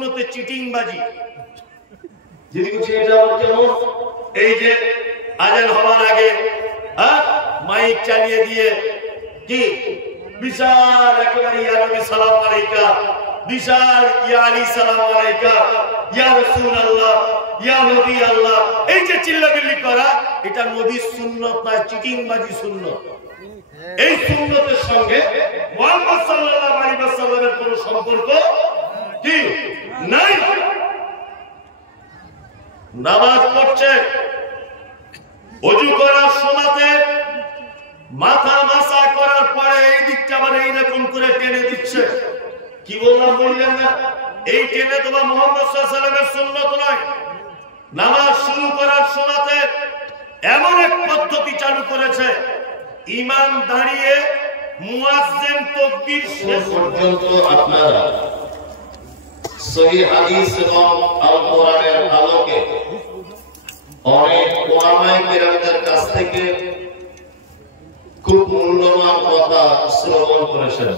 সুন্নতে চিটিংবাজি। যদি বলছি এটা আবার কেমন, এই যে আজান হওয়ার আগে মাইক চালিয়ে দিয়ে কি বিশাল একেবারে ইয়া নবী সালাম আলাইকা, বিশাল ইয়া আলী সালাম আলাইকা, ইয়া রাসূলুল্লাহ, ইয়া নবী আল্লাহ, এই যে চিল্লাবিল্লি করা, এটা নবীর সুন্নত নয়, চিটিংবাজি সুন্নত। এই সুন্নতের সঙ্গে মুহাম্মদ সাল্লাল্লাহু আলাইহি ওয়াসাল্লামের কোনো সম্পর্ক কি নাই। নামাজ পড়ছে, ওযু করার সময়তে মাথা মাসা করার পরে এই দিকটা আবার এইরকম করে টেনে দিচ্ছে। কি বললাম বললেন না? এই টেনে দেওয়া মুহাম্মদ সাল্লাল্লাহু আলাইহি ওয়াসাল্লামের সুন্নত নয়। নামাজ শুরু করার সময়তে এমন এক পদ্ধতি চালু করেছে, ইমাম দাঁড়িয়ে মুয়াজ্জিন তাকবীর শেষ পর্যন্ত আপনারা সহিহ হাদিস এবং আল কোরআনের আলোকে অনেক ওলামায়ে কেরামদের কাছ থেকে খুব মূল্যবান কথা শ্রবণ করেছেন।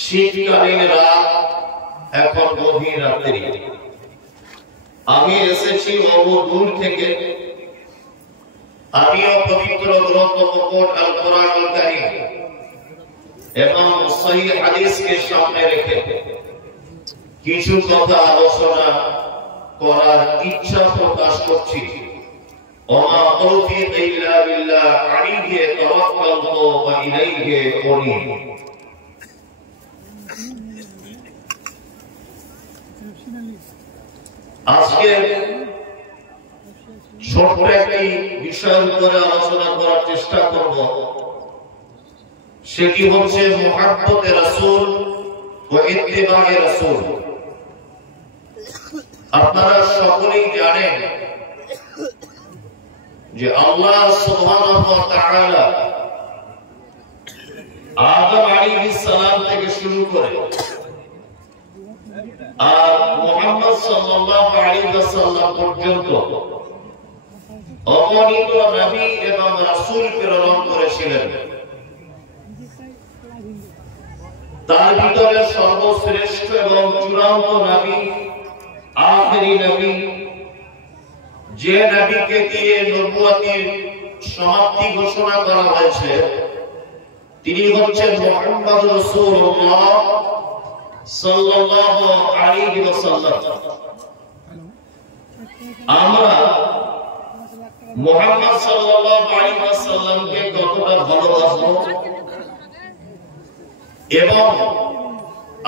শীতকালীন রাত, এখন গভীর রাত্রি। আমি এসেছি বহু দূর থেকে। আমিও পবিত্র গ্রন্থ মুকুট আল কোরআনুল কারীম এবং সহিহ হাদিসকে সামনে রেখে কিছু কথা আলোচনা করার ইচ্ছা প্রকাশ করছি। ওমা তৌফিক ইল্লা বিল্লাহ, আলাইহি তাওয়াক্কালতু ওয়া ইলাইহি উনীব। আজকে ছোট্ট একটি বিষয়ের উপরে আলোচনা করার চেষ্টা করব, সেটি হচ্ছে মুহাব্বতে রাসূল ও ইত্তিবায়ে রাসূল। আপনারা সকলেই জানেন যে আল্লাহ সুবহানাহু ওয়া তাআলা আদম আলাইহিস সালাম থেকে শুরু করে আর মুহাম্মদ সাল্লাল্লাহু আলাইহি ওয়াসাল্লাম পর্যন্ত অগণিত নবী এবং রাসূল প্রেরণ করেছিলেন। তার ভিতরে সর্বশ্রেষ্ঠ এবং চূড়ান্ত নবী, আখেরি নবী, যে নবীকে দিয়ে নবুয়তের সমাপ্তি ঘোষণা করা হয়েছে, তিনি হচ্ছেন মুহাম্মদ রাসূলুল্লাহ সাল্লাল্লাহু আলাইহি ওয়াসাল্লাম। আমরা মুহাম্মদ সাল্লাল্লাহু আলাইহি ওয়াসাল্লামকে কতটা ভালোবাসবো এবং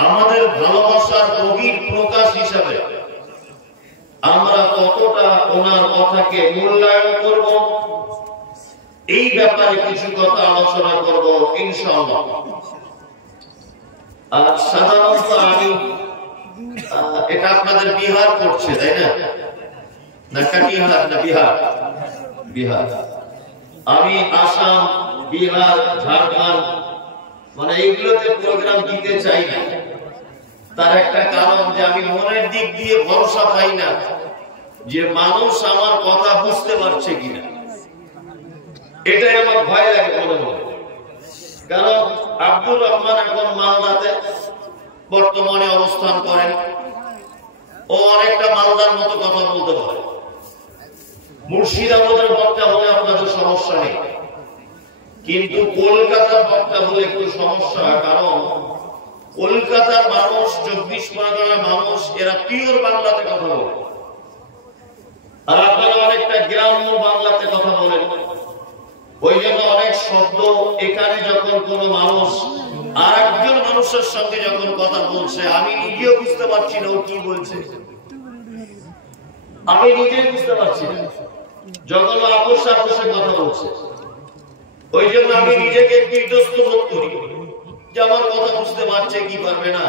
আমাদের ভালোবাসার গভীর প্রকাশ হিসাবে আমরা কতটা ওনার কথাকে মূল্যায়ন করব, এই ব্যাপারে কিছু কথা আলোচনা করব ইনশাআল্লাহ। আর সাধারণত আমি এটা আপনাদের বিহার করছে, তাই না? না কাটিহার, না বিহার? বিহার। আমি আসাম, বিহার, ঝাড়খণ্ড মানে এইগুলোতে প্রোগ্রাম দিতে চাই না। তার একটা কারণ যে আমি মনের দিক দিয়ে ভরসা পাই না যে মানুষ আমার কথা বুঝতে পারছে কিনা। এটাই আমার ভয় লাগে মনে মনে। কারণ আব্দুর রহমান এখন মালদাতে বর্তমানে অবস্থান করেন। ও অনেকটা মালদার মতো কথা বলতে পারে। মুর্শিদাবাদের বক্তা হলে আপনাদের সমস্যা নেই, কিন্তু কলকাতার বক্তা হলে একটু সমস্যা। কারণ কলকাতার মানুষ, 24 পরগনার মানুষ, এরা পিওর বাংলাতে কথা বলে, আর আপনারা অনেকটা গ্রাম্য বাংলাতে কথা বলেন। ওই জন্য অনেক শব্দ এখানে যখন কোন মানুষ আর একজন মানুষের সঙ্গে যখন কথা বলছে, আমি নিজেও বুঝতে পারছি না ও কি বলছে। আমি নিজেই বুঝতে পারছি না যখন আপোষে আপোষে কথা বলছে। ওই জন্য আমি নিজেকে একটু ইতস্ত বোধ করি যে আমার কথা বুঝতে পারছে কি পারবে না।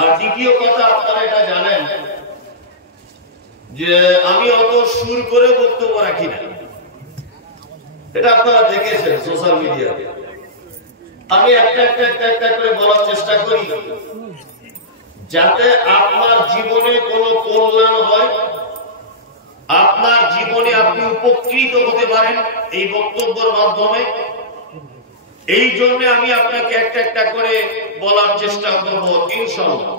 আর দ্বিতীয় কথা, আপনারা এটা জানেন যে আমি অত সুর করে বক্তব্য রাখি না। এটা আপনারা দেখেছেন সোশ্যাল মিডিয়াতে। আমি একটা করে বলার চেষ্টা করি যাতে আপনার জীবনে কোনো কল্যাণ হয়, আপনার জীবনে আপনি উপকৃত হতে পারেন এই বক্তব্যের মাধ্যমে। এই জন্য আমি আপনাকে একটা একটা করে বলার চেষ্টা করব ইনশাআল্লাহ।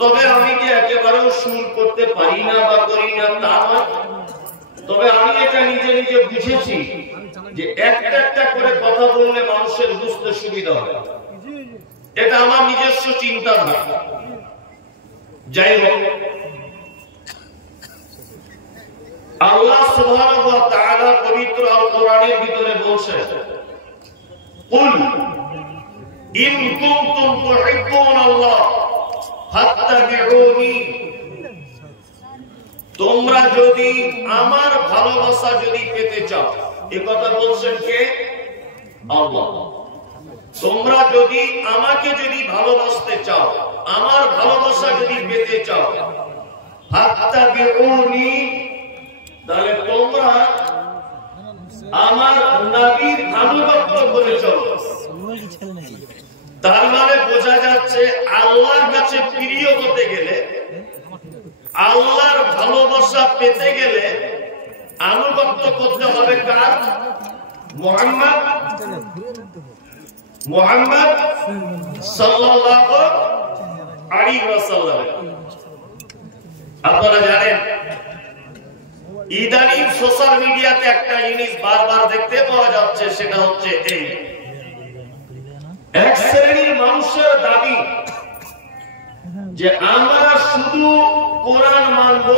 তবে আমি যে একেবারেও শুরু করতে পারি না বা করি না তা নয়, তবে আমি এটা নিজে নিজে বুঝেছি যে একটা একটা করে কথা বললে মানুষের বুঝতে সুবিধা হয়। এটা আমার নিজস্ব চিন্তাধারা। যাই হোক, আল্লাহ সুবহানাহু ওয়া তাআলা পবিত্র আল কোরআনের ভিতরে বলছেন, কুল ইন কুনতুম তুহিব্বুনাল্লাহ ফাত্তাবিউনি, তোমরা যদি আমার ভালোবাসা যদি পেতে চাও, এই কথা বলছেন কে? আল্লাহ। তোমরা যদি আমাকে যদি ভালোবাসতে চাও, আমার ভালোবাসা যদি পেতে চাও, ফাত্তাবিউনি, তাহলে তোমরা আমার নবীর আনুগত্য করে চলো। তার মানে বোঝা যাচ্ছে আল্লাহর কাছে প্রিয় হতে গেলে, আল্লাহর ভালোবাসা পেতে গেলে আনুগত্য করতে হবে কার? মুহাম্মদ সাল্লাল্লাহু আলাইহি ওয়াসাল্লাম। আপনারা জানেন ইদানিং সোশ্যাল মিডিয়াতে একটা জিনিস বারবার দেখতে পাওয়া যাচ্ছে, সেটা হচ্ছে এই এক শ্রেণীর মানুষের দাবি যে আমরা শুধু কোরআন মানব,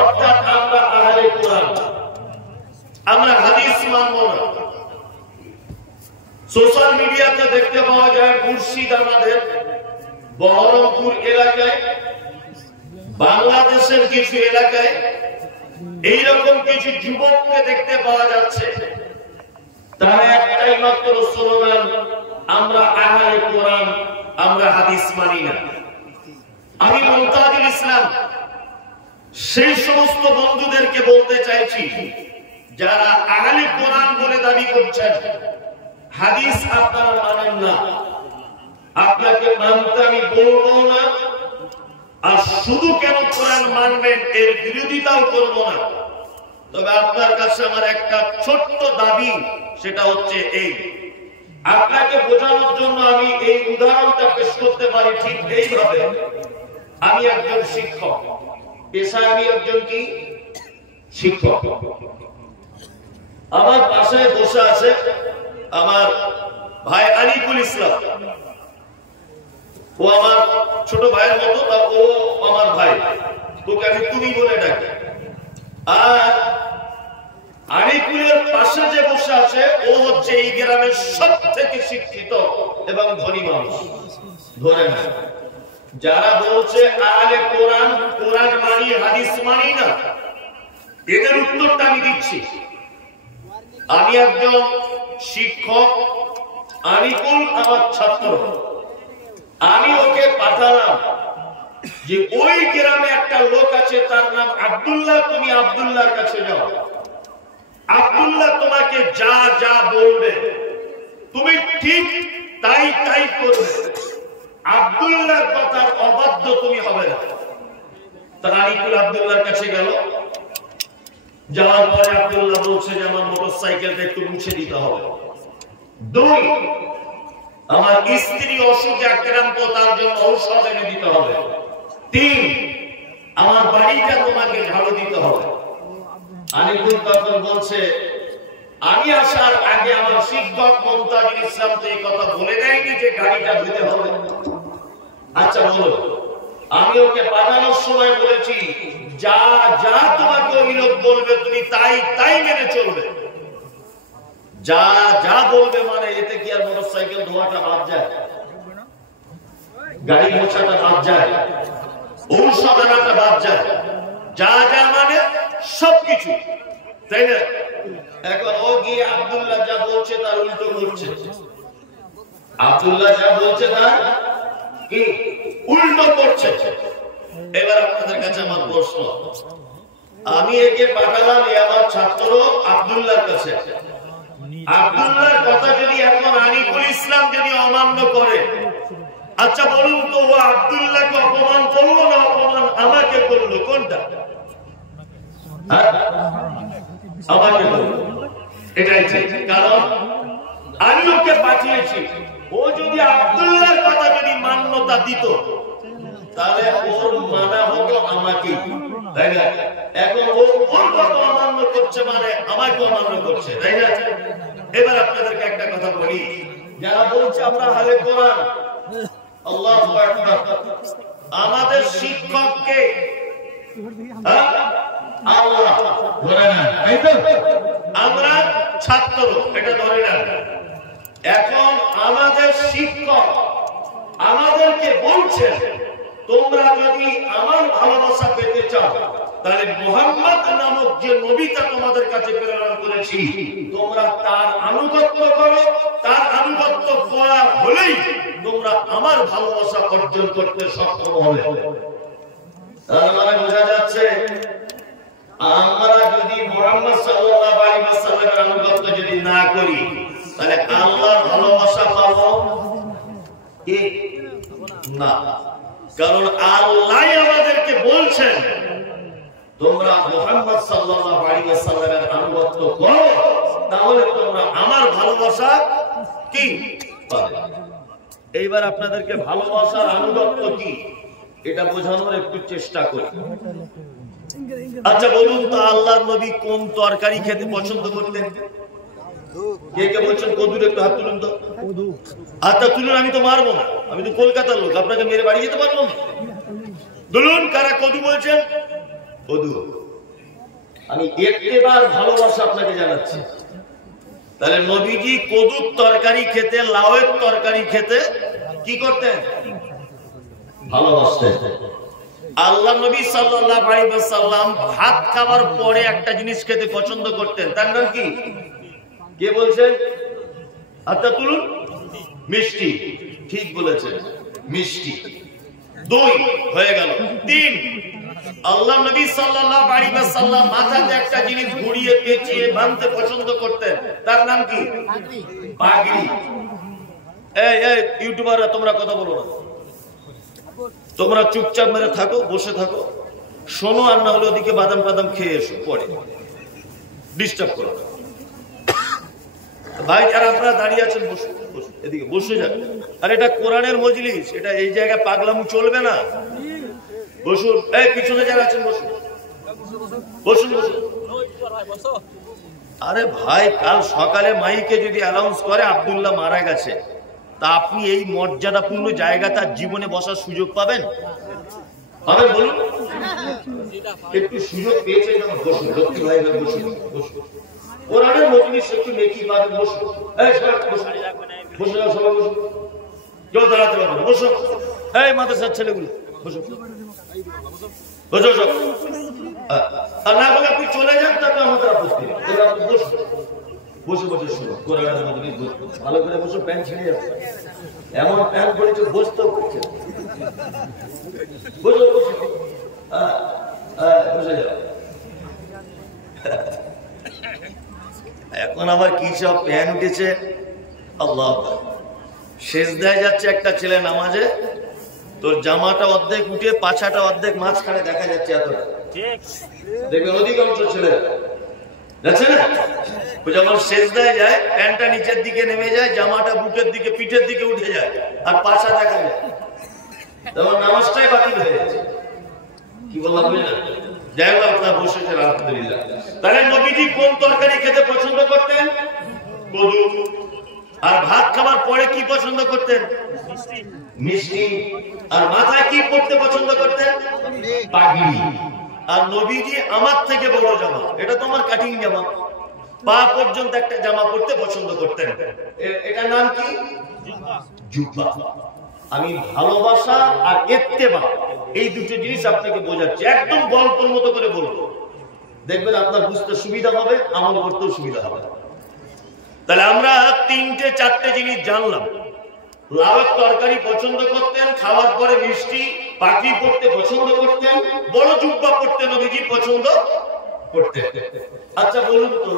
অর্থাৎ আমরা আহলে কোরআন, আমরা হাদিস মানব না। সোশ্যাল মিডিয়াতে দেখতে পাওয়া যায় মুর্শিদাবাদের বহরমপুর এলাকায়, বাংলাদেশের কিছু এলাকায় এইরকম কিছু যুবককে দেখতে পাওয়া যাচ্ছে, তারা একটাই মাত্র স্লোগান, আমরা আহলে কোরআন, আমরা হাদিস মানি না। আমি মুনতাজুল ইসলাম সেই সমস্ত বন্ধুদেরকে বলতে চাইছি, যারা আহলে কোরআন বলে দাবি করছেন, হাদিস আপনারা মানেন না, আপনাকে মানতে আমি বলবো না, আর শুধু কেন কোরআন মানবেন এর বিরোধিতাও করবো না। তবে আপনার কাছে আমার একটা ছোট্ট দাবি, সেটা হচ্ছে এই, আপনাকে বোঝানোর জন্য আমি এই উদাহরণটা পেশ করতে পারি ঠিক এইভাবে। আমি একজন শিক্ষক, পেশায় আমি একজন কি শিক্ষক। আমার পাশে বসে আছে আমার ভাই আনিকুল ইসলাম, ও আমার ছোট ভাইয়ের মতো, তা ও আমার ভাই, তোকে আমি তুমি বলে ডাকি। আর আনিকুলের পাশে যে বসে আছে ও হচ্ছে এই গ্রামের সবথেকে শিক্ষিত এবং ধনী মানুষ। ধরে না, যারা বলছে আহলে কোরআন, কোরআন মানি হাদিস মানি না, এদের উত্তরটা আমি দিচ্ছি। আমি একজন শিক্ষক, আনিকুল আমার ছাত্র। আমি ওকে পাঠালাম যে ওই গ্রামে একটা লোক আছে, তার নাম আব্দুল্লাহ, তুমি আব্দুল্লাহর কাছে যাও, আব্দুল্লাহ তোমাকে যা যা বলবে তুমি ঠিক তাই তাই করবে, আব্দুল্লাহর কথার অবাধ্য তুমি হবে না। তার আনিকুল আব্দুল্লাহর কাছে গেল, যাওয়ার পরে আব্দুল্লাহ বলছে যে আমার মোটরসাইকেলটা একটু মুছে দিতে হবে। 2, আমার স্ত্রী অসুখে আক্রান্ত, তার জন্য ঔষধ এনে দিতে হবে। 3, আমার বাড়িটা তোমাকে ঝাড়ু দিতে হবে। আনিকুল তখন বলছে, আমি আসার আগে আমার শিক্ষক মুনতাজুল ইসলাম তো এই কথা বলে দেয়নি যে গাড়িটা ধুতে হবে? আচ্ছা বলো। আমি ওকে পাঠানোর সময় বলেছি, যা যা তোমাকে ওই লোক বলবে তুমি তাই তাই মেনে চলবে। যা যা বলবে মানে এতে কি আর মোটরসাইকেল ধোয়াটা বাদ যায়? গাড়ি মোছাটা বাদ যায়? ঔষধ আনাটা বাদ যায়? যা যা মানে সবকিছু, তাই না? এখন ও গিয়ে আব্দুল্লাহ যা বলছে তার উল্টো করছে। আব্দুল্লাহ যা বলছে তার কি উল্টো করছে। এবার আপনাদের কাছে আমার প্রশ্ন, আমি একে পাঠালাম আমার ছাত্র আব্দুল্লাহর কাছে। আব্দুল্লাহর কথা যদি এখন আনিকুল ইসলাম যদি অমান্য করে, আচ্ছা বলুন তো ও আব্দুল্লাহকে অপমান করলো না অপমান আমাকে করলো? কোনটা? আমাকে করলো। এটাই ঠিক। কারণ আমি ওকে পাঠিয়েছি, ও যদি আব্দুল্লাহর কথা যদি মান্যতা দিত তাহলে ওর মানা হতো আমাকে, তাই না? এখন ও ওর কথা অমান্য করছে মানে আমাকে অমান্য করছে, তাই না? এবার আপনাদেরকে একটা কথা বলি, যারা বলছে আমরা আহলে কোরআন, আল্লাহু আকবার, আমাদের শিক্ষককে আল্লাহ ধরে না, তাই তো? আমরা ছাত্র, এটা ধরে না। এখন আমাদের শিক্ষক আমাদেরকে বলছেন তোমরা যদি আমার ভালোবাসা পেতে চাও তাহলে মুহাম্মদ নামক যে নবীটা তোমাদের কাছে প্রেরণ করেছি তোমরা তার আনুগত্য করো, তার আনুগত্য করা হলেই তোমরা আমার ভালোবাসা অর্জন করতে সক্ষম হবে। তার মানে বোঝা যাচ্ছে আমরা যদি মুহাম্মদ সাল্লাল্লাহু আলাইহি ওয়াসাল্লামের আনুগত্য যদি না করি তাহলে আল্লাহর ভালোবাসা পাবো কি না? কারণ আল্লাহ আমাদেরকে বলছেন তোমরা মুহাম্মদ সাল্লাল্লাহু আলাইহি ওয়াসাল্লামের আনুগত্য করো, তাহলে তোমরা আমার ভালোবাসা কি পাবে। এইবার আপনাদেরকে ভালোবাসার আনুগত্য কি এটা বোঝানোর একটু চেষ্টা করি। আচ্ছা বলুন তো, আল্লাহর নবী কোন তরকারি খেতে পছন্দ করতেন? কে কে বলছেন কদুর? একটু হাত তুলুন তো। হাতটা তুলুন, আমি তো মারবো না, আমি তো কলকাতার লোক, আপনাকে মেরে বাড়ি যেতে পারবো না। বলুন কারা কদু বলছেন? কদু। আমি একবার ভালোবাসা আপনাকে জানাচ্ছি। তাহলে নবীজি কদুর তরকারি খেতে, লাউয়ের তরকারি খেতে কি করতেন? ভালোবাসতেন। আল্লাহ নবী সাল্লাল্লাহু আলাইহি ওয়াসাল্লাম ভাত খাওয়ার পরে একটা জিনিস খেতে পছন্দ করতেন, তার নাম কি? কে বলছেন? হাতটা তুলুন। মিষ্টি। ঠিক বলেছেন, মিষ্টি। 2 হয়ে গেল। 3, আল্লাহ নবী সাল্লাল্লাহু আলাইহি ওয়াসাল্লাম মাথাতে একটা জিনিস ঘুরিয়ে পেঁচিয়ে বাঁধতে পছন্দ করতেন, তার নাম কি? পাগড়ি। এই ইউটিউবাররা তোমরা কথা বলো না, তোমরা চুপচাপ মেরে থাকো, বসে থাকো, শোনো, আর না হলে ওদিকে বাদাম টাদাম খেয়ে এসো, পরে ডিস্টার্ব করো। ভাই যারা আপনারা দাঁড়িয়ে আছেন বসুন, এদিকে বসে যান। আর এটা কোরআনের মজলিস, এটা এই জায়গায় পাগলামু চলবে না। বসুন। এই পিছনে যারা আছেন বসুন, বসুন বসুন। আরে ভাই, কাল সকালে মাইকে যদি অ্যানাউন্স করে আব্দুল্লাহ মারা গেছে, তা আপনি এই মর্যাদাপূর্ণ জায়গা তার জীবনে বসার সুযোগ পাবেন? পাবেন বলুন? একটু সুযোগ পেয়েছে যখন বসুন, লক্ষ্মী ভাই বসুন, বসুন। কোরআনের মজলিস একটু নেকি পাবেন, বসুন। এই সবাই বসুন, বসে যাও, সবাই বসুন। কেউ দাঁড়াতে পারবে না, বসুন। এই মাদ্রাসার ছেলেগুলো বসুন, বসো সব। আর না বলে আপনি চলে যান তাতে আমাদের আপত্তি নেই। বসুন, বসে বসে শুনো কোরআনের মজলিস, ভালো করে বসো। প্যান্ট ছিঁড়ে যাচ্ছে, এমন প্যান্ট পড়েছে বসতেও করছে। বসো বসো, বসে যাও। এখন আবার কি সব প্যান উঠেছে, আল্লাহ। সেজদায় যাচ্ছে একটা ছেলে নামাজে, তোর জামাটা অর্ধেক উঠে পাছাটা অর্ধেক মাঝখানে দেখা যাচ্ছে, এতটা দেখবেন অধিকাংশ ছেলে যাচ্ছে না। যখন সেজদায় যায় প্যান্টটা নিচের দিকে নেমে যায়, জামাটা বুকের দিকে পিঠের দিকে উঠে যায়, আর পাছা দেখা যায়, তখন নামাজটাই বাতিল হয়ে যাচ্ছে। কি বললাম বুঝলেন? যাই হোক, আপনারা বসেছেন আলহামদুলিল্লাহ। তাহলে নবীজি কোন তরকারি খেতে পছন্দ করতেন? কদু। আর ভাত খাবার পরে কি পছন্দ করতেন? মিষ্টি। আর মাথায় কি পড়তে পছন্দ করতেন? পাগড়ি। আর নবীজি আমার থেকে বড় জামা, এটা তো আমার কাটিং জামা, পা পর্যন্ত একটা জামা পড়তে পছন্দ করতেন, এটার নাম কি? জুব্বা। আমি ভালোবাসা আর ইত্তেবা এই দুটো জিনিস আপনাকে বোঝাচ্ছি, একদম গল্পের মতো করে বলবো, দেখবেন আপনার বুঝতে সুবিধা হবে, আমল করতেও সুবিধা হবে। তাহলে আমরা 3-4টে জিনিস জানলাম। লাউয়ের তরকারি পছন্দ করতেন, খাওয়ার পরে মিষ্টি, পাখি পড়তে পছন্দ করতেন, বড় জুব্বা পড়তে নবীজি পছন্দ করতেন। আচ্ছা বলুন তো,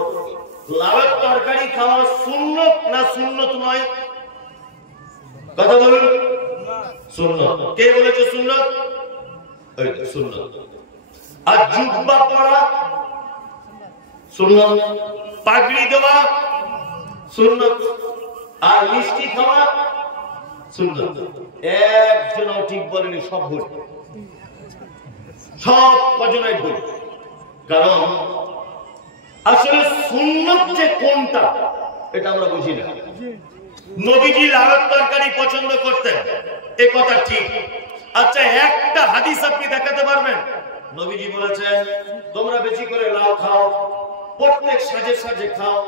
লাউয়ের তরকারি খাওয়া সুন্নত না সুন্নত নয়? কথা বলুন। সুন্নত। কে বলেছে সুন্নত? সুন্নত। আর জুব্বা পরা সুন্নত, পাগড়ি দেওয়া সুন্নত। আর মিষ্টি খাওয়া সুন্নত। একজনও ঠিক বলেনি, সব ভুল, সব কজনাই ভুল। কারণ আসলে সুন্নত যে কোনটা এটা আমরা বুঝি না। নবীজি লাউয়ের তরকারি পছন্দ করতেন, এ কথা ঠিক। আচ্ছা, একটা হাদিস আপনি দেখাতে পারবেন নবীজি বলেছেন তোমরা বেশি করে লাউ খাও, প্রত্যেক সাজে সাজে খাও,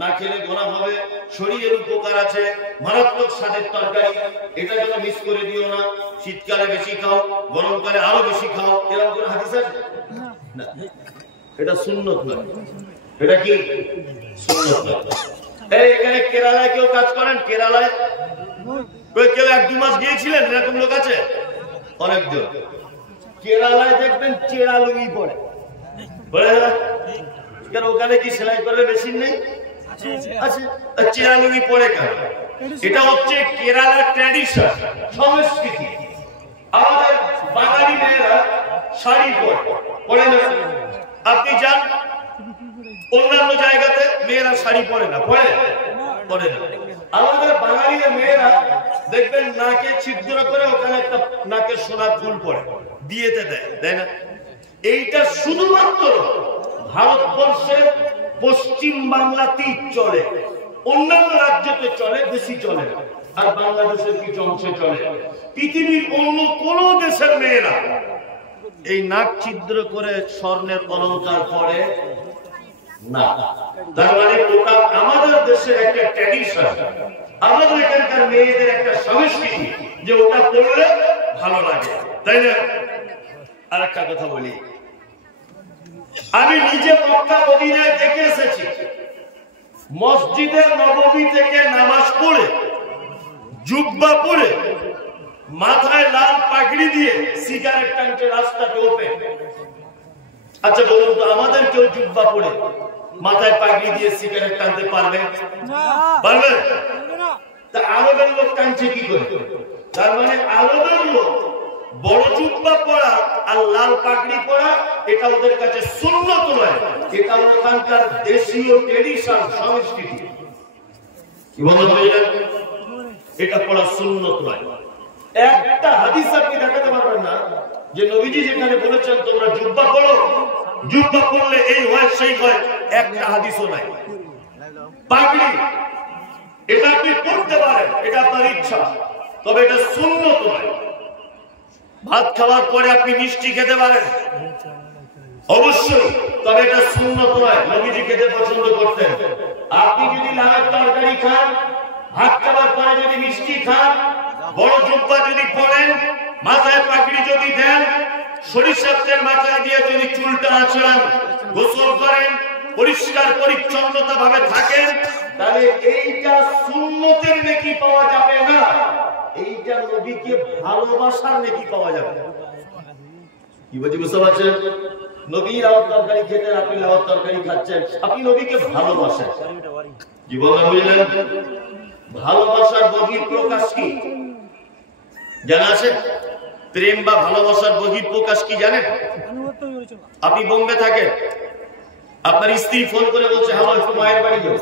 না খেলে গোনা হবে, শরীরের উপকার আছে, মারাত্মক স্বাদের তরকারি, এটা যেন মিস করে দিও না, শীতকালে বেশি খাও, গরমকালে আরো বেশি খাও, এরকম কোন হাদিস আছে? না, এটা সুন্নত নয়। এটা কি সুন্নত নয়। এই এখানে কেরালায় কেউ কাজ করেন? কেরালায় কেউ 1-2 মাস গিয়েছিলেন? এরকম লোক আছে অনেকজন। কেরালায় দেখবেন চেরা লুঙ্গি পরে, ওখানে কি সেলাই করার মেশিন নেই? আছে। চেরা লুঙ্গি পরে কেন? এটা হচ্ছে কেরালার ট্র্যাডিশন, সংস্কৃতি। আমাদের বাঙালি মেয়েরা শাড়ি পরে না। আপনি যান অন্যান্য জায়গাতে মেয়েরা শাড়ি পরে না, পরে না। আমাদের বাঙালির মেয়েরা দেখবেন নাকে ছিদ্র করে ওখানে একটা নাকে সোনার ফুল পরে, বিয়েতে দেয় না? এইটা শুধুমাত্র ভারতবর্ষের পশ্চিম বাংলাতেই চলে, অন্যান্য রাজ্যতে চলে, বেশি চলে না। আর বাংলাদেশের কিছু অংশে চলে। পৃথিবীর অন্য কোন দেশের মেয়েরা এই নাক ছিদ্র করে স্বর্ণের অলংকার পরে না। তার মানে ওটা আমাদের দেশের একটা ট্র্যাডিশন, আমাদের এখানকার মেয়েদের একটা সংস্কৃতি যে ওটা পড়লে ভালো লাগে, তাই না? আর একটা কথা বলি, আমি নিজে মক্কা মদিনায় দেখে এসেছি, মসজিদে নববী থেকে নামাজ পড়ে, জুব্বা পরে, মাথায় লাল পাগড়ি দিয়ে সিগারেট টানছে রাস্তাতে ওপে। আচ্ছা বলুন তো, আমাদের কেউ জুব্বা পরে মাথায় পাগড়ি দিয়ে সিগারেট টানতে পারবে? পারবে? তা আরবের লোক টানছে কি করে? তার মানে আরবের লোক বড় জুব্বা পরা আর লাল পাগড়ি পরা এটা ওদের কাছে সুন্নত নয়, এটা ওখানকার দেশীয় ট্র্যাডিশন, সংস্কৃতি। কি বলেন? এটা পড়া সুন্নত নয়। একটা হাদিস আপনি দেখাতে পারবেন না যে নবীজি যেখানে বলেছেন তোমরা জুব্বা পড়ো, জুব্বা পড়লে এই হয় সেই হয়, একটা হাদিসও নাই। পাগড়ি এটা আপনি পড়তে পারেন, এটা আপনার ইচ্ছা, তবে এটা সুন্নত নয়। ভাত খাওয়ার পরে আপনি মিষ্টি খেতে পারেন অবশ্যই, তবে এটা সুন্নত নয়। নবীজি খেতে পছন্দ করতেন। আপনি যদি লাউয়ের তরকারি খান, ভাত খাওয়ার পরে যদি মিষ্টি খান, বড় জুব্বা যদি পরেন, মাথায় পাগড়ি যদি দেন, সরিষার তেল মাথায় দিয়ে যদি চুলটা আঁচড়ান, গোসল করেন, পরিষ্কার পরিচ্ছন্নতা ভাবে থাকেন, তাহলে এইটা সুন্নতের নেকি পাওয়া যাবে না, এইটা নবীকে ভালোবাসার নেকি পাওয়া যাবে। কি বলছি বুঝতে পারছেন? নবী লাউয়ের তরকারি খেতেন, আপনি লাউয়ের তরকারি খাচ্ছেন, আপনি নবীকে ভালোবাসেন। জীবন বুঝলেন? ভালোবাসার বহির প্রকাশ কি জানা আছে? প্রেম বা ভালোবাসার বহির প্রকাশ কি জানেন? আপনি বোম্বে থাকেন, আপনার স্ত্রী ফোন করে বলছে হ্যালো একটু মায়ের বাড়ি যাও,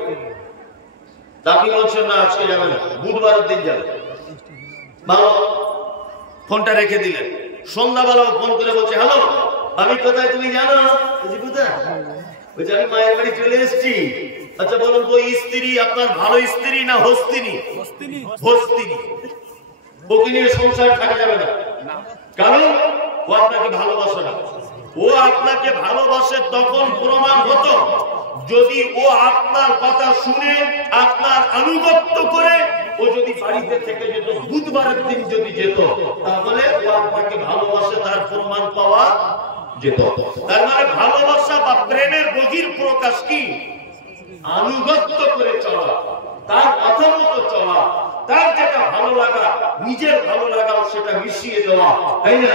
তা আপনি বলছেন না আজকে যাবেন না, বুধবারের দিন যাবেন, ভালো, ফোনটা রেখে দিলেন। সন্ধ্যাবেলাও ফোন করে বলছে হ্যালো আমি কোথায় তুমি জানো? কোথায়? বলছে আমি মায়ের বাড়ি চলে এসেছি। আচ্ছা বলুন ওই স্ত্রী আপনার ভালো স্ত্রী না হস্তিনী? হস্তিনী। ওকে নিয়ে সংসার থাকা যাবে না, কারণ ও আপনাকে ভালোবাসে না। ও আপনাকে ভালোবাসে তখন প্রমাণ হতো যদি ও আপনার কথা শুনে আপনার আনুগত্য করে ও যদি বাড়িতে থেকে যেত, বুধবারের দিন যদি যেত, তাহলে ও আপনাকে ভালোবাসে তার প্রমাণ পাওয়া যেত। তার মানে ভালোবাসা বা প্রেমের বহির প্রকাশ কি? আনুগত্য করে চলা, তার কথা মতো চলা, তার যেটা ভালো লাগা নিজের ভালো লাগাও সেটা মিশিয়ে দেওয়া, তাই না?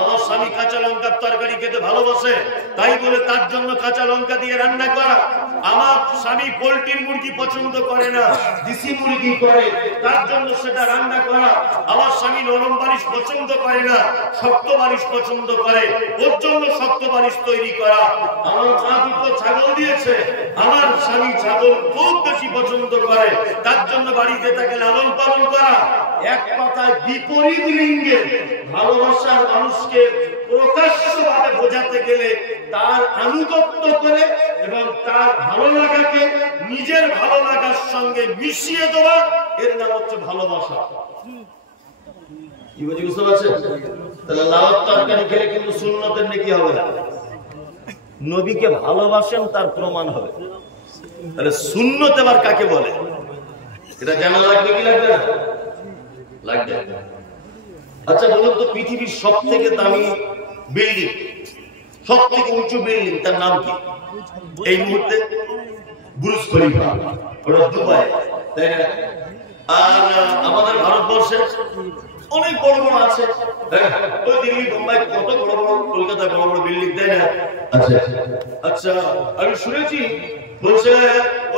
আমার স্বামী কাঁচা লঙ্কার তরকারি খেতে ভালোবাসে, তাই বলে তার জন্য কাঁচা লঙ্কা দিয়ে রান্না করা, আমার স্বামী পোল্ট্রির মুরগি পছন্দ করে না, দেশি মুরগি করে, তার জন্য সেটা রান্না করা। আমার স্বামী নরম বালিশ পছন্দ করে না, শক্ত বালিশ পছন্দ করে, ওর জন্য শক্ত বালিশ তৈরি করা। আমার মা দুটো ছাগল দিয়েছে, আমার স্বামী ছাগল খুব বেশি পছন্দ করে, তার জন্য বাড়িতে তাকে লালন পালন করা। এক কথায় বিপরীত লিঙ্গের ভালোবাসার মানুষকে প্রকাশ্যভাবে বোঝাতে গেলে তার আনুগত্য করে এবং তার ভালো লাগাকে নিজের ভালো লাগার সঙ্গে মিশিয়ে দেওয়া, এর নাম হচ্ছে ভালোবাসা। কি বুঝি বুঝতে পারছেন? তাহলে লাউর তরকারি খেলে কিন্তু সুন্নতের নেকি হবে না। নবীকে ভালোবাসেন তার প্রমাণ হবে। তাহলে সুন্নত এবার কাকে বলে এটা জানা লাগবে কি লাগবে না? লাগবে। আচ্ছা বলুন তো, পৃথিবীর সব থেকে দামি বিল্ডিং, সব থেকে উঁচু বিল্ডিং, তার নাম কি এই মুহূর্তে? বুর্জ খলিফা, ওটা দুবাই, তাই না? আর আমাদের ভারতবর্ষে অনেক বড় বড় আছে, ওই দিল্লি বোম্বাই কত বড় বড়, কলকাতায় বড় বড় বিল্ডিং, তাই না? আচ্ছা আচ্ছা, আমি শুনেছি বলছে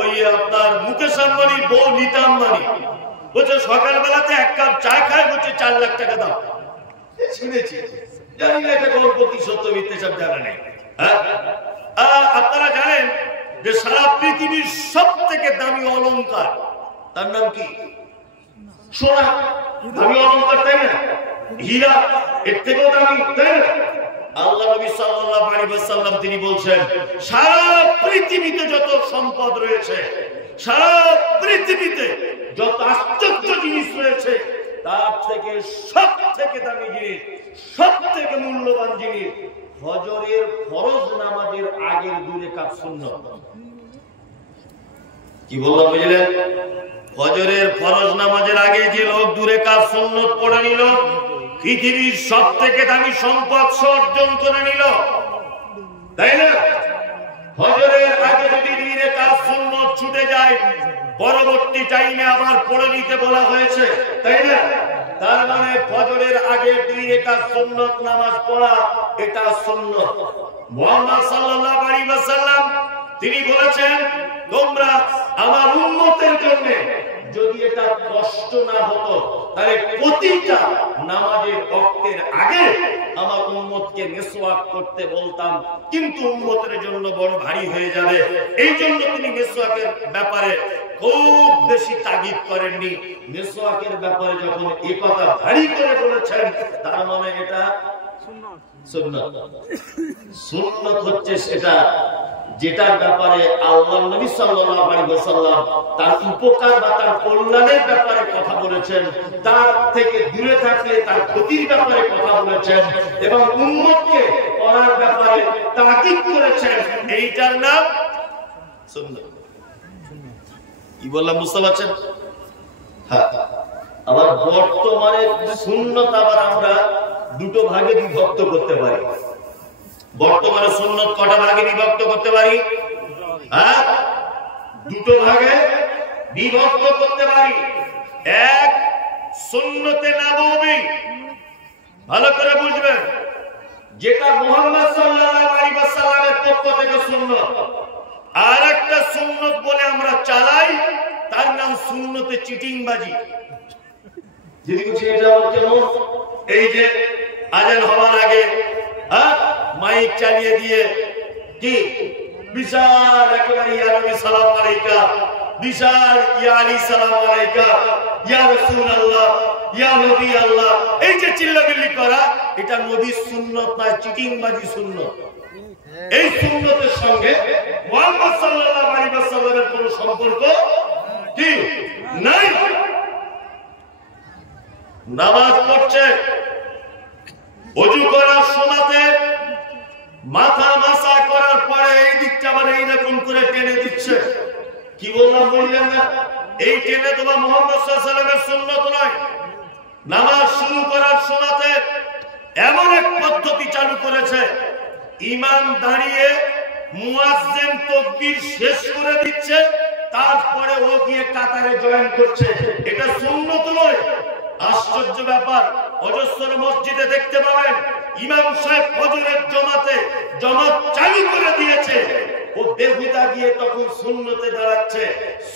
ওই আপনার মুকেশ আম্বানির বউ নীতা আম্বানি বলছে সকালবেলাতে এক কাপ চা খায়, বলছে 4 লাখ টাকা দাও। শুনেছি, জানি না এটা গল্প কি সত্য মিথ্যে সব জানা নেই। আপনারা জানেন যে সারা পৃথিবীর সব থেকে দামি অলংকার, তার নাম কি? সোনা। দামি অলংকার, তাই না? হীরা এর থেকেও দামি, তাই না? আল্লাহ নবী সাল্লাল্লাহু আলাইহি ওয়াসাল্লাম তিনি বলছেন সারা পৃথিবীতে যত সম্পদ রয়েছে, সারা পৃথিবীতে যত আশ্চর্য জিনিস রয়েছে, তার থেকে সব থেকে দামি জিনিস, সব থেকে মূল্যবান জিনিস ফজরের ফরজ নামাজের আগের 2 রাকাত সুন্নাত। কি বললাম বুঝলেন? ফজরের ফরজ নামাজের আগে যে লোক 2 রাকাত সুন্নাত পড়ে নিল, পৃথিবীর সব থেকে দামি সম্পদ অর্জন করে নিল, তাই না? ফজরের আগে যদি 2 রাকাত সুন্নাত ছুটে যায়, পরবর্তী টাইমে আবার পড়ে নিতে বলা হয়েছে, তাই না? তার মানে ফজরের আগে 2 রাকাত সুন্নাত নামাজ পড়া, এটা সুন্নাত। মুহাম্মদ সাল্লাল্লাহু আলাইহি ওয়াসাল্লাম তিনি বলেছেন, তোমরা আমার উম্মতের জন্য যদি এটা কষ্ট না হতো, তাহলে প্রতিটা নামাজের ওয়াক্তের আগে আমার উম্মতকে মিসওয়াক করতে বলতাম, কিন্তু উম্মতের জন্য বড় ভারী হয়ে যাবে, এই জন্য তিনি মিসওয়াকের ব্যাপারে খুব বেশি তাগিদ করেননি। মিসওয়াকের ব্যাপারে যখন এই কথা ভারী করে বলেছেন, তার মানে এটা সুন্নাত। সুন্নাত হচ্ছে সেটা যেটার ব্যাপারে আল্লাহর নবী সাল্লাল্লাহু আলাইহি ওয়াসাল্লাম তার উপকার বা তার কল্যাণের ব্যাপারে কথা বলেছেন, তার থেকে দূরে থাকলে তার ক্ষতির ব্যাপারে কথা বলেছেন এবং উম্মতকে করার ব্যাপারে তাকিদ করেছেন, এইটার নাম সুন্নাত। কি বললাম বুঝতে পারছেন? হ্যাঁ। আবার বর্তমানে সুন্নাত আবার আমরা 2 ভাগে বিভক্ত করতে পারি। বর্তমানে সুন্নাত কটা ভাগে বিভক্ত করতে পারি? হ্যাঁ, 2 ভাগে বিভক্ত করতে পারি। এক, সুন্নতে নববী, ভালো করে বুঝবেন, যেটা মুহাম্মদ সাল্লাল্লাহু আলাইহি ওয়াসাল্লামের পক্ষ থেকে সুন্নাত। আর একটা সুন্নাত বলে আমরা চালাই, তার নাম সুন্নতে চিটিংবাজি। যদি কিছু এটা কেমন, এই যে আজান হওয়ার আগে মাইক চালিয়ে দিয়ে কি বিশাল একেবারে ইয়া নবী সালাম আলাইকা, বিশাল ইয়া আলী সালাম আলাইকা, ইয়া রাসূলুল্লাহ, ইয়া নবী আল্লাহ, এই যে চিল্লাবিল্লি করা, এটা নবীর সুন্নাত নয়, চিটিংবাজি সুন্নাত। এই সুন্নতের সঙ্গে মুহাম্মদ সাল্লাল্লাহু আলাইহি ওয়াসাল্লামের কোনো সম্পর্ক কি নাই। নামাজ পড়ছে, ওযু করার সময়তে মাথা মাসা করার পরে এই দিকটা আবার এইরকম করে টেনে দিচ্ছে। কি বললাম বললেন না? এই টেনে দেওয়া মুহাম্মদ সাল্লাল্লাহু আলাইহি ওয়াসাল্লামের সুন্নাত নয়। নামাজ শুরু করার সময়তে এমন এক পদ্ধতি চালু করেছে, ইমাম দাঁড়িয়ে মুয়াজ্জিন তাকবীর শেষ করে দিচ্ছে, তারপরে ও গিয়ে কাতারে জয়েন করছে, এটা সুন্নাত নয়। আশ্চর্য ব্যাপার, অজস্র মসজিদে দেখতে পাবেন ইমাম সাহেব ফজরের জামাত চালু করে দিয়েছে, ও বেহুদা গিয়ে তখন সুন্নতে দাঁড়াচ্ছে,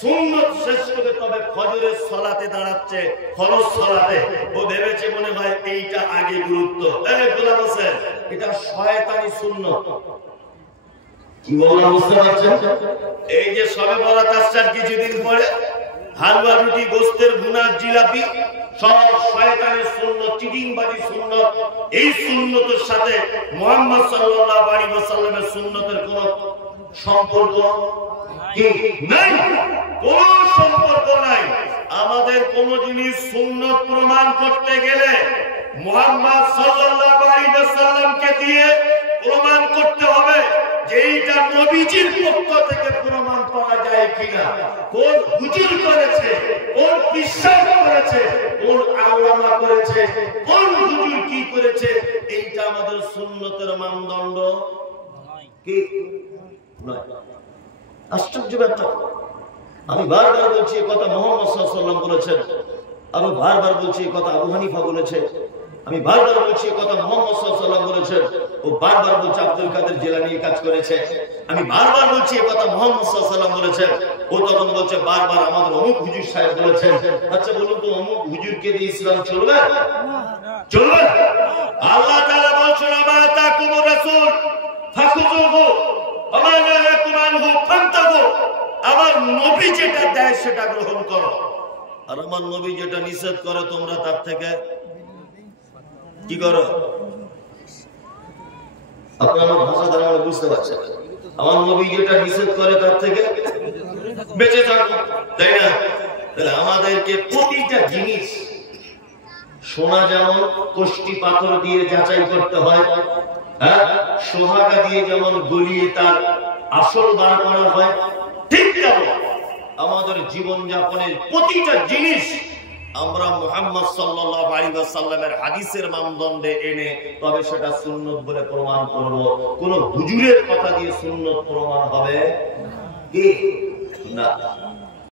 সুন্নত শেষ করে তবে ফজরের সালাতে দাঁড়াচ্ছে, ফরজ সালাতে। ও ভেবেছে মনে হয় এইটা আগে গুরুত্ব। এই গোলাম হোসেন, এটা শয়তানি সুন্নত। কি বললাম বুঝতে পারছেন? এই যে সবে বরাত আসছে কিছুদিন পরে, হালুয়া রুটি, গোস্তের ভুনা, জিলাপি সব শয়তানের সুন্নত, চিটিংবাজি সুন্নত। এই সুন্নতের সাথে মুহাম্মদ সাল্লাল্লাহু আলাইহি ওয়াসাল্লামের সুন্নতের কোনো সম্পর্ক নাই, কোন সম্পর্ক নাই। আমাদের কোন জিনিস সুন্নত প্রমাণ করতে গেলে মুহাম্মদ সাল্লাল্লাহু আলাইহি ওয়াসাল্লামকে দিয়ে প্রমাণ করতে হবে যে এইটা নবীজির পক্ষ থেকে প্রমাণ করা যায় কিনা, কোন হুজুর করেছে, কোন বিশ্বাস করেছে, কোন আল্লামা করেছে, কোন হুজুর কি করেছে, এইটা আমাদের সুন্নতের মানদণ্ড কি নয়। আশ্চর্য ব্যাপার। আমি বারবার বলছি এই কথা মুহাম্মদ সাল্লাল্লাহু আলাইহি ওয়াসাল্লাম বলেছেন, আমি বারবার বলছি এই কথা আবু হানিফা বলেছে, আমি বারবার বলছি এই কথা মুহাম্মদ সাল্লাল্লাহু আলাইহি ওয়াসাল্লাম বলেছেন, ও বারবার বলছে আব্দুল কাদের জিলানী কাজ করেছে, আমি বারবার বলছি এই কথা মুহাম্মদ সাল্লাল্লাহু আলাইহি ওয়াসাল্লাম বলেছেন, ও তখন বলছে বারবার আমাদের অমুক হুজুর সাহেব বলেছেন। আচ্ছা বলুন তো, অমুক হুজুরকে দিয়ে ইসলাম চলবে? চলবে? আল্লাহ তাআলা বলছেন আমা তাকুমুর রাসূল ফাখুযুহু ওয়া মা নাহাকুম আনহু ফান্তাহু। আমার নবী যেটা দেয় সেটা গ্রহণ করো, আর আমার নবী যেটা নিষেধ করে তোমরা তার থেকে কি করো? আপনারা ভাষা দ্বারা বুঝতে পারছেন, আমার নবী যেটা নিষেধ করে তার থেকে বেঁচে থাকো, তাই না? তাহলে আমাদেরকে প্রতিটা জিনিস, সোনা যেমন কষ্টি পাথর দিয়ে যাচাই করতে হয়, হ্যাঁ, সোহাগা দিয়ে যেমন গলিয়ে তার আসল বার করা হয়, ঠিক তেমন আমাদের জীবন যাপনের প্রতিটা জিনিস আমরা মুহাম্মদ সাল্লাল্লাহু আলাইহি ওয়াসাল্লামের হাদিসের মানদণ্ডে এনে তবে সেটা সুন্নত বলে প্রমাণ করব। কোন হুজুরের কথা দিয়ে সুন্নত প্রমাণ হবে কি না।